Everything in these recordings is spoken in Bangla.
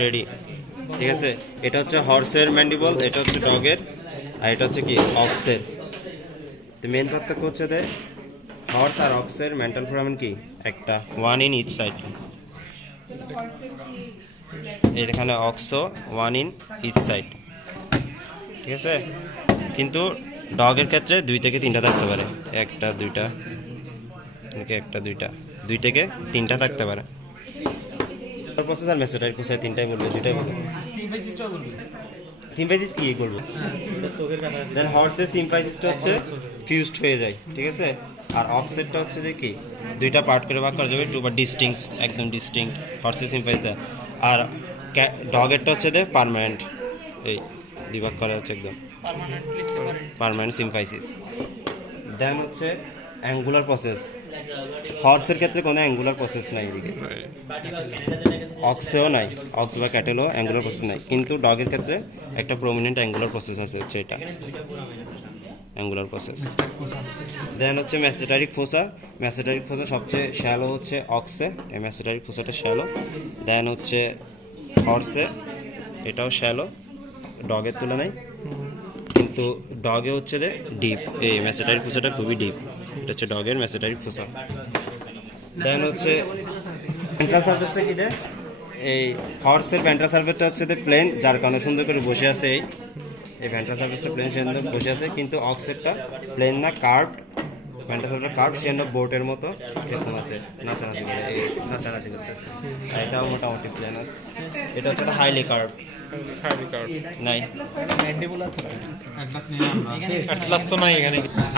রেডি, ঠিক আছে। এটা হচ্ছে হর্সের ম্যান্ডিবল, এটা হচ্ছে ডগের, আর এটা হচ্ছে কি অক্সের। তো মেন পার্থক্য হচ্ছে যে হর্স আর অক্সের মেন্টাল ফোরামেন কি একটা, ওয়ান ইন ইচ সাইড। এখানে অক্সো ওয়ান ইন ইচ সাইড, ঠিক আছে। কিন্তু ডগের ক্ষেত্রে 2 থেকে 3টা থাকতে পারে, একটা দুইটা, একটা দুইটা, 2 থেকে 3টা থাকতে পারে। প্রসেস আর মেসেজ কোথায় 3টাই বলবে, 2টাই বলবে। সিম্পাইসিস কি করবো, দেন হর্সের সিম্পাইসিসটা হচ্ছে ফিউজড হয়ে যায়, ঠিক আছে। আর অক্সেটটা হচ্ছে যে কি 2টা পার্ট করে ভাগ করা যাবে, 2 বা ডিস্টিংক্ট, একদম ডিস্টিংক্ট হর্সের সিম্পাইসিসটা। আর ডগেরটা হচ্ছে যে পার্মানেন্ট, এই 2 ভাগ করা হচ্ছে একদম পার্মানেন্ট সিম্পাইসিস। দেন হচ্ছে অ্যাঙ্গুলার প্রসেস। হর্সের ক্ষেত্রে কোনো অ্যাঙ্গুলার প্রসেস নাই, এদিকে অক্সেও নাই, অক্স বা ক্যাটেলও অ্যাঙ্গুলার প্রসেস নাই। কিন্তু ডগের ক্ষেত্রে একটা প্রমিনেন্ট অ্যাঙ্গুলার প্রসেস আছে, হচ্ছে এটা অ্যাঙ্গুলার প্রসেস। দেন হচ্ছে ম্যাসেটারিক ফোসা। ম্যাসেটারিক ফোসা সবচেয়ে শ্যালো হচ্ছে অক্সে, এই ম্যাসেটারিক ফোসাটা শ্যালো। দেন হচ্ছে হর্সে, এটাও শ্যালো ডগের তুলনায়, কিন্তু ডগে হচ্ছে যে ডিপ, এই ম্যাসেটারিক ফোসাটা খুবই ডিপ, এটা হচ্ছে ডগের ম্যাসেটারিক ফোসা। দেন হচ্ছে ভেন্ট্রাল সার্ফেসটা কি দেয়, এই হর্সের ভেন্ট্রাল সার্ফেসটা হচ্ছে যে প্লেন, যার কারণে সুন্দর করে বসে আছে, এই ভেন্ট্রাল সার্ফেসটা প্লেন সুন্দর বসে আছে। কিন্তু অক্সেরটা প্লেন না, কার্ভ, ভেন্ট্রাল সার্ফেসটা কার্ভ, সেজন্য বোটের মতো এরকম আছে, নাচানাচি করে, এই নাচানাচি করতেছে। আর এটাও মোটামুটি প্লেন আছে, এটা হচ্ছে হাইলি কার্ভ নাই,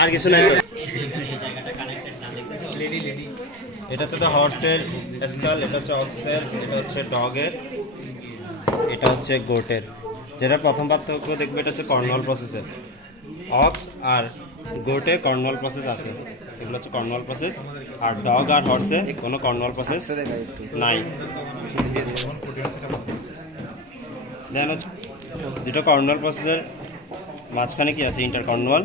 আর কিছু নাই। এটা হচ্ছে তো হর্সের স্কাল, এটা হচ্ছে অক্সের, এটা হচ্ছে ডগের, এটা হচ্ছে গোটের। যেটা প্রথম পার্থক্য দেখবে, এটা হচ্ছে কর্নাল প্রসেসের। অক্স আর গোটে কর্নাল প্রসেস আছে, এগুলো হচ্ছে কর্নাল প্রসেস। আর ডগ আর হর্সে কোনো কর্নাল প্রসেস নাই। দেন হচ্ছে যেটা কর্নাল প্রসেসের মাঝখানে কি আছে, ইন্টারকর্নাল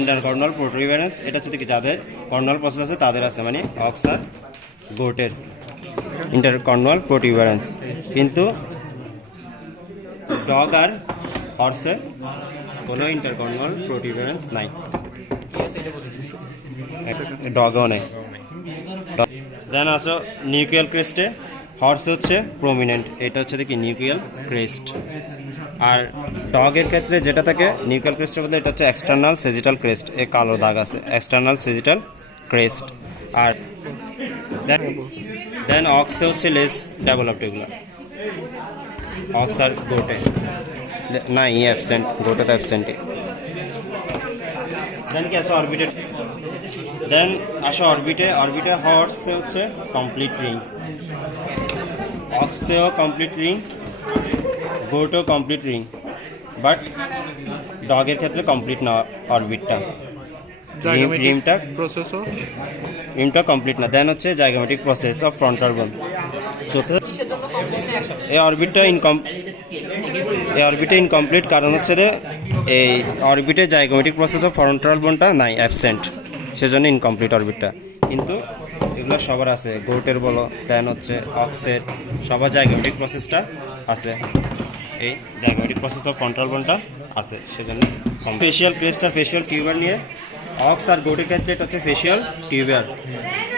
ইন্টারকর্নাল প্রোটুবেরেন্স। এটা হচ্ছে কি যাদের কর্নাল প্রসেস আছে তাদের আছে, মানে অক্স আর গোটের ইন্টারকর্নাল প্রোটুবেরেন্স। কিন্তু ডগ আর হর্সে কোনো ইন্টারকর্নাল প্রোটুবেরেন্স নাই, ডগও নেই। দেন আসো নিউক্লিয়াল ক্রেস্টে, হর্স হচ্ছে প্রমিনেন্ট, এটা হচ্ছে কি নিউক্লিয়াল ক্রেস্ট। আর ডগের ক্ষেত্রে যেটা থাকে নিউক্লিয়াল ক্রেস্টের মধ্যে, এটা হচ্ছে এক্সটার্নাল সেজিটাল ক্রেস্ট, এ কালো দাগ আছে, এক্সটার্নাল সেজিটাল ক্রেস্ট। আর দেন অক্সে হচ্ছে লেস ডেভেলপড, এগুলো অক্স আর গোটে না, ই অ্যাবসেন্ট, গোটে তো অ্যাবসেন্টই। দেন কি আছে অরবিটে, দেন আসো অরবিটে। অরবিটে হর্সে হচ্ছে কমপ্লিট রিং, অক্সেও কমপ্লিট রিং, গোটেও কমপ্লিট রিং, বাট ডগের ক্ষেত্রে কমপ্লিট না অরবিটটা, রিমটা কমপ্লিট না। দেন হচ্ছে জাইগোমেটিক প্রসেস অফ ফ্রন্টাল বোন। এই অরবিটটা ইনকমপ্লিট, কারণ হচ্ছে যে এই অরবিটে জাইগোমেটিক প্রসেস অফ ফ্রন্টাল বোনটা নাই, অ্যাবসেন্ট, সেজন্য ইনকমপ্লিট অরবিটটা। কিন্তু এগুলো সবার আছে, গোটের বলো, দেন হচ্ছে অক্সের, সবার জাইগোমেটিক প্রসেসটা আছে, এই জাইগোমেটিক প্রসেস অফ ফ্রন্টাল বোনটা আছে, সেজন্য ফেশিয়াল ক্রেস্ট আর ফেশিয়াল টিউবার নিয়ে অক্স আর গোটের ক্ষেত্রে এটা হচ্ছে ফেশিয়াল টিউবার,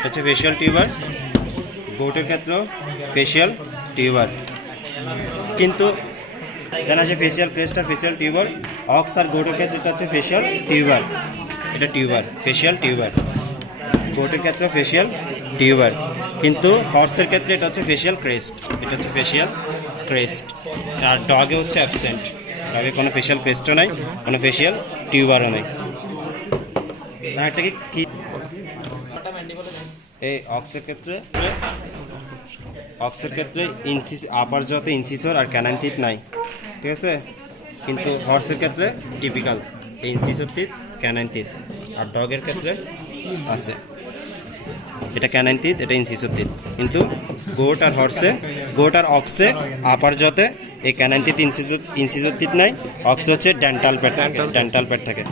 হচ্ছে ফেশিয়াল টিউবার, গোটের ক্ষেত্রেও ফেশিয়াল টিউবার। কিন্তু দেন আছে ফেশিয়াল ক্রেস্ট আর ফেশিয়াল টিউবার, অক্স আর গোটের ক্ষেত্রে এটা হচ্ছে ফেশিয়াল টিউবার, এটা টিউবার, ফেশিয়াল টিউবার, গোটের ক্ষেত্রে ফেশিয়াল টিউবার। কিন্তু হর্সের ক্ষেত্রে এটা হচ্ছে ফেশিয়াল ক্রেস্ট, এটা হচ্ছে ফেশিয়াল ক্রেস্ট। আর ডগে হচ্ছে অ্যাবসেন্ট, ডগে কোনো ফেশিয়াল ক্রেস্টও নাই, কোনো ফেশিয়াল টিউবারও নেই। একটা কি এই অক্সের ক্ষেত্রে আপার জতে ইনসিসর আর ক্যানাইন টিথ নাই, ঠিক আছে। কিন্তু হর্সের ক্ষেত্রে টিপিক্যাল এই ইনসিসর টিথ, ক্যানাইন টিথ। আর ডগের ক্ষেত্রে আছে এটা ক্যানাইন টিথ, এটা ইনসিসর টিথ। কিন্তু গোট আর অক্সে আপার জতে এই ক্যানাইন টিথ ইনসিসর টিথ নাই, অক্সে হচ্ছে ডেন্টাল প্যাড থাকে।